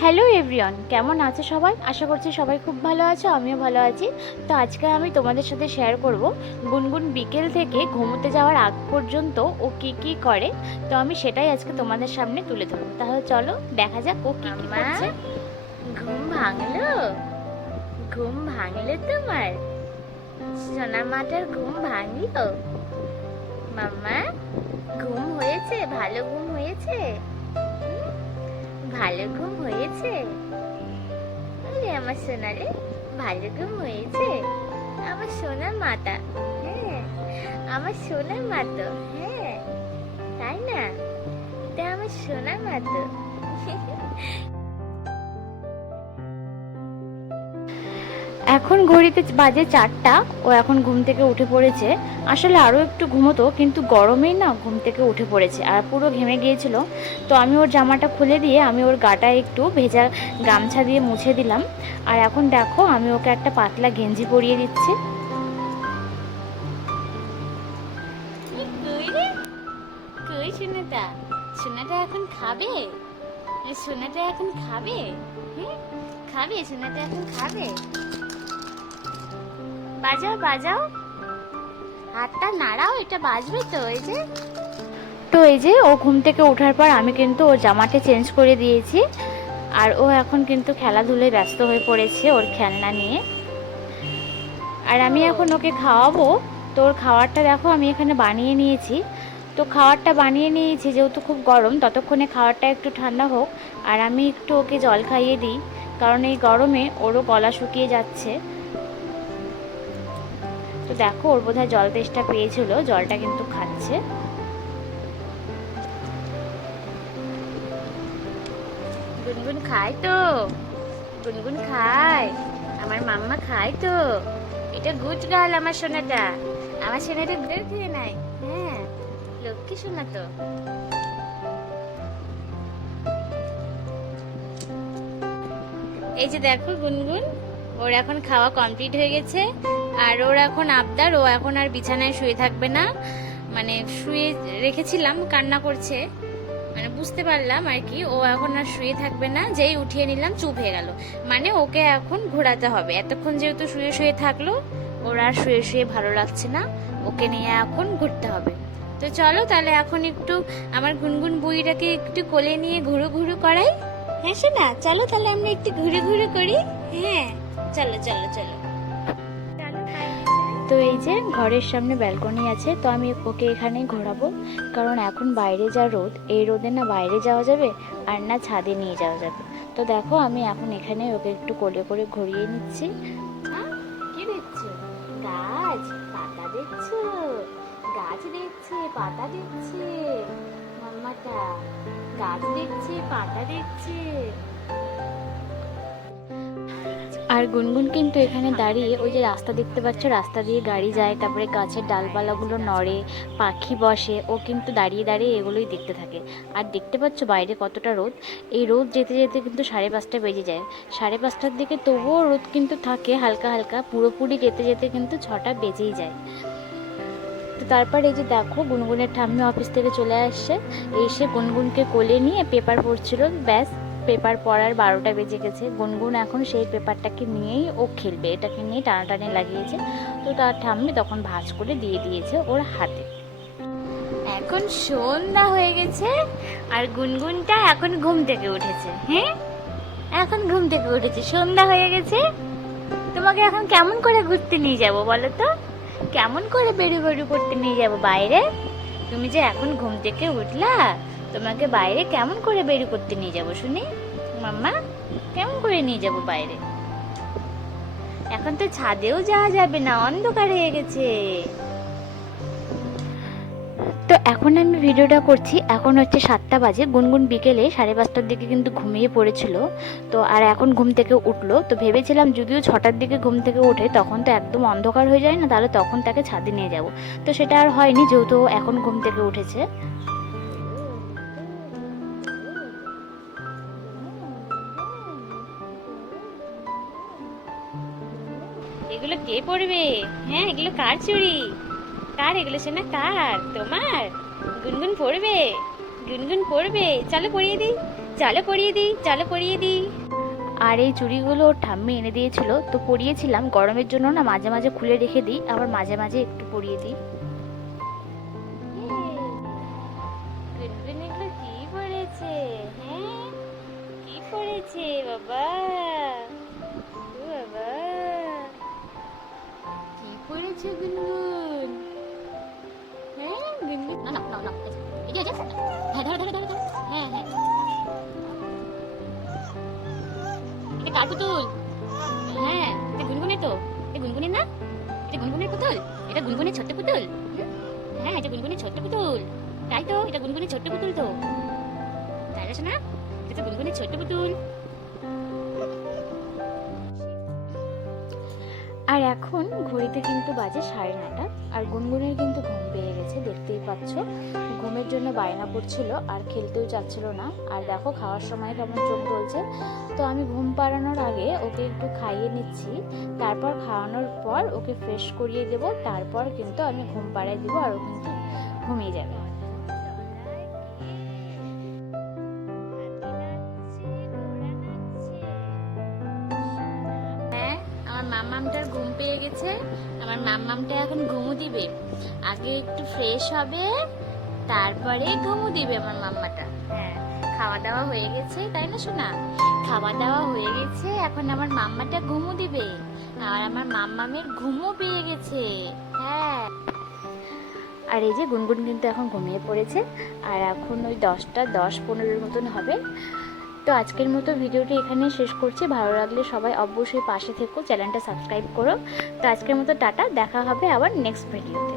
Hello everyone, কেমন আছো সবাই? আশা করছি সবাই খুব ভালো আছো, আমিও ভালো আছি। তো আজকে আমি তোমাদের সাথে শেয়ার করব গুনগুন বিকেল থেকে ঘুমোতে যাওয়ার আগ পর্যন্ত ও কি কি করে। তো আমি সেটাই আজকে তোমাদের সামনে তুলে ধরবো। তাহলে চলো দেখা যাক ও কি কি করছে। ঘুম ভাঙলো? ঘুম ভাঙলো তোমার? সোনা মাটার ঘুম ভাঙলো? মাম্মা ঘুম হয়েছে? ভালো ঘুম হয়েছে? ভালো ঘুম হয়েছে? আরে আমার সোনারে, ভালো ঘুম হয়েছে? আমার সোনার মাতা, হ্যাঁ আমার সোনার মাতো, হ্যাঁ তাই না? এটা আমার সোনার মাতো। এখন ঘড়িতে বাজে 4টা। ও এখন ঘুম থেকে উঠে পড়েছে। আসলে আরও একটু ঘুমোতো, কিন্তু গরমেই না ঘুম থেকে উঠে পড়েছে আর পুরো ঘেমে গিয়েছিল। তো আমি ওর জামাটা খুলে দিয়ে আমি ওর গাটা একটু ভেজা গামছা দিয়ে মুছে দিলাম। আর এখন দেখো আমি ওকে একটা পাতলা গেঞ্জি পরিয়ে দিচ্ছি। কই সোনাটা? সোনাটা এখন খাবে? সোনাটা এখন খাবে? খাবে? সোনাটা এখন খাবে? বাজাও বাজাও, হাতটা নাড়াও, এটা বাজবে তো। এই যে ও ঘুম থেকে ওঠার পর আমি কিন্তু ওর জামাটা চেঞ্জ করে দিয়েছি। আর ও এখন কিন্তু খেলাধুলায় ব্যস্ত হয়ে পড়েছে ওর খেলনা নিয়ে। আর আমি এখন ওকে খাওয়াবো। তো ওর খাবারটা দেখো আমি এখানে বানিয়ে নিয়েছি। তো খাবারটা বানিয়ে নিয়েছি যেহেতু খুব গরম, ততক্ষণে খাবারটা একটু ঠান্ডা হোক। আর আমি একটু ওকে জল খাইয়ে দিই, কারণ এই গরমে ওরও গলা শুকিয়ে যাচ্ছে। তো দেখো ওর বোধহয় জল তেষ্টা পেয়েছিল, জলটা কিন্তু খাচ্ছে। গুনগুন খায় তো? গুনগুন খায়? আমার মাম্মা খায় তো? এটা গুড গার্ল আমার সোনাটা। আমার সোনাটা গুড় খেয়ে নাই, হ্যাঁ লক্ষ্মী সোনা তো। এই যে দেখো গুনগুন, ওর এখন খাওয়া কমপ্লিট হয়ে গেছে। আর ওর এখন আবদার, ও এখন আর বিছানায় শুয়ে থাকবে না। মানে শুয়ে রেখেছিলাম, কান্না করছে, মানে বুঝতে পারলাম আর কি। ও এখন আর শুয়ে থাকবে না, যেই উঠিয়ে নিলাম চুপ হয়ে গেল। মানে ওকে এখন ঘোরাতে হবে। এতক্ষণ যেহেতু শুয়ে শুয়ে থাকলো, ওর আর শুয়ে শুয়ে ভালো লাগছে না, ওকে নিয়ে এখন ঘুরতে হবে। তো চলো তাহলে এখন একটু আমার গুনগুন বুইটাকে একটু কোলে নিয়ে ঘুরু ঘুরু করাই। হ্যাঁ শোনা, চলো তাহলে আমরা একটু ঘুরে ঘুরে করি। হ্যাঁ চলো চলো চলো। তো এই যে ঘরের সামনে ব্যালকনি আছে, তো আমি ওকে এখানেই ঘোরাবো। কারণ এখন বাইরে যা রোদ, এই রোদে না বাইরে যাওয়া যাবে আর না ছাদে নিয়ে যাওয়া যাবে। তো দেখো আমি এখন এখানে ওকে একটু কোলে করে ঘুরিয়ে নিচ্ছি। কি দেখছো? গাছ পাতা দেখছো? গাছ দেখছে পাতা দেখছে মাম্মাটা, গাছ দেখছে পাতা দেখছে। আর গুনগুন কিন্তু এখানে দাঁড়িয়ে ওই যে রাস্তা দেখতে পাচ্ছ, রাস্তা দিয়ে গাড়ি যায়, তারপরে গাছের ডালপালাগুলো নড়ে, পাখি বসে, ও কিন্তু দাঁড়িয়ে দাঁড়িয়ে এগুলোই দেখতে থাকে। আর দেখতে পাচ্ছ বাইরে কতটা রোদ। এই রোদ যেতে যেতে কিন্তু 5:30 বেজে যায়। 5:30টার দিকে তবুও রোদ কিন্তু থাকে হালকা হালকা, পুরোপুরি যেতে যেতে কিন্তু 6টা বেজেই যায়। তো তারপর এই যে দেখো গুনগুনের ঠাম্মি অফিস থেকে চলে আসছে, এসে গুনগুনকে কোলে নিয়ে পেপার পড়ছিল। ব্যাস, পেপার পড়ার 12টা বেজে গেছে। গুনগুন এখন সেই পেপারটাকে নিয়েই ও খেলবে, এটাকে নিয়ে টানাটানি লাগিয়েছে। তো তার ঠাম্মি তখন ভাঁজ করে দিয়ে দিয়েছে ওর হাতে। এখন সন্ধ্যা হয়ে গেছে আর গুনগুনটা এখন ঘুম থেকে উঠেছে। হ্যাঁ এখন ঘুম থেকে উঠেছে, সন্ধ্যা হয়ে গেছে। তোমাকে এখন কেমন করে ঘুরতে নিয়ে যাব বলো তো? কেমন করে বেরু বেরু করতে নিয়ে যাব বাইরে? তুমি যে এখন ঘুম থেকে উঠলা, তোমাকে বাইরে কেমন করে বেরু করতে নিয়ে যাব শুনি? মাম্মা কেমন করে নিয়ে যাব বাইরে? এখন তো ছাদেও যাওয়া যাবে না, অন্ধকার হয়ে গেছে। তো এখন আমি ভিডিওটা করছি, এখন হচ্ছে 7টা বাজে। গুনগুন বিকেলে 5:30টার দিকে কিন্তু ঘুমিয়ে পড়েছিল। তো আর এখন ঘুম থেকে উঠলো। তো ভেবেছিলাম যদিও 6টার দিকে ঘুম থেকে ওঠে তখন তো একদম অন্ধকার হয়ে যায় না, তাহলে তখন তাকে ছাদে নিয়ে যাব। তো সেটা আর হয়নি, যেহেতু এখন ঘুম থেকে উঠেছে। এগুলো কে পড়বে? হ্যাঁ এগুলো কার চুড়ি? কার এগুলো? শোনা কার? তোমার? গুনগুন পড়বে? গুনগুন পড়বে? চলো পরিয়ে দিই, চলো পরিয়ে দিই, চলো পরিয়ে দিই। আর এই চুড়িগুলো ওর ঠাম্মি এনে দিয়েছিল, তো পরিয়েছিলাম। গরমের জন্য না মাঝে মাঝে খুলে রেখে দিই, আবার মাঝে মাঝে একটু পরিয়ে দিই। গুনগুনিগুলো কি পড়েছে? হ্যাঁ, কি পড়েছে বাবা? ও বাবা, কি পড়েছে গুনগুন? হ্যাঁ গুনগুন, না না না না, এই যে হ্যাঁ, ধরো ধরো ধরো ধরো, হ্যাঁ হ্যাঁ। এটা কার পুতুল? হ্যাঁ, এটা গুনগুনের তো। এটা গুনগুনের না? এটা গুনগুনের পুতুল? এটা গুনগুনের ছোট্ট পুতুল? হ্যাঁ, এটা গুনগুনের ছোট্ট পুতুল। তাই তো, এটা গুনগুনের ছোট্ট পুতুল তো। তাই না শোনা? এটা তো গুনগুনের ছোট্ট পুতুল। আর এখন ঘড়িতে কিন্তু বাজে 9:30, আর গুনগুনের কিন্তু ঘুম পেয়ে গেছে, দেখতেই পাচ্ছ। ঘুমের জন্য বায়না করছিল আর খেলতেও চাচ্ছিল না। আর দেখো খাওয়ার সময় কেমন চোখ জ্বলছে। তো আমি ঘুম পাড়ানোর আগে ওকে একটু খাইয়ে নিচ্ছি, তারপর খাওয়ানোর পর ওকে ফ্রেশ করিয়ে দেব, তারপর কিন্তু আমি ঘুম পাড়ায় দিব আর ও কিন্তু ঘুমিয়ে যাবে। আমার মাম্মামটার ঘুম পেয়ে গেছে। আমার মাম্মামটা এখন ঘুমু দিবে, আগে একটু ফ্রেশ হবে, তারপরে ঘুমু দিবে আমার মাম্মাটা। হ্যাঁ, খাওয়া দাওয়া হয়ে গেছে তাই না সোনা? খাওয়া দাওয়া হয়ে গেছে, এখন আমার মাম্মাটা ঘুমু দিবে। আর আমার মাম্মামের ঘুমও পেয়ে গেছে। হ্যাঁ, আর এই যে গুনগুন কিন্তু এখন ঘুমিয়ে পড়েছে। আর এখন ওই 10:10-15 মতন হবে। তো আজকের মতো ভিডিওটি এখানেই শেষ করছি। ভালো লাগলে সবাই অবশ্যই পাশে থেকো, চ্যানেলটা সাবস্ক্রাইব করো। তো আজকের মতো টাটা, দেখা হবে আবার নেক্সট ভিডিওতে।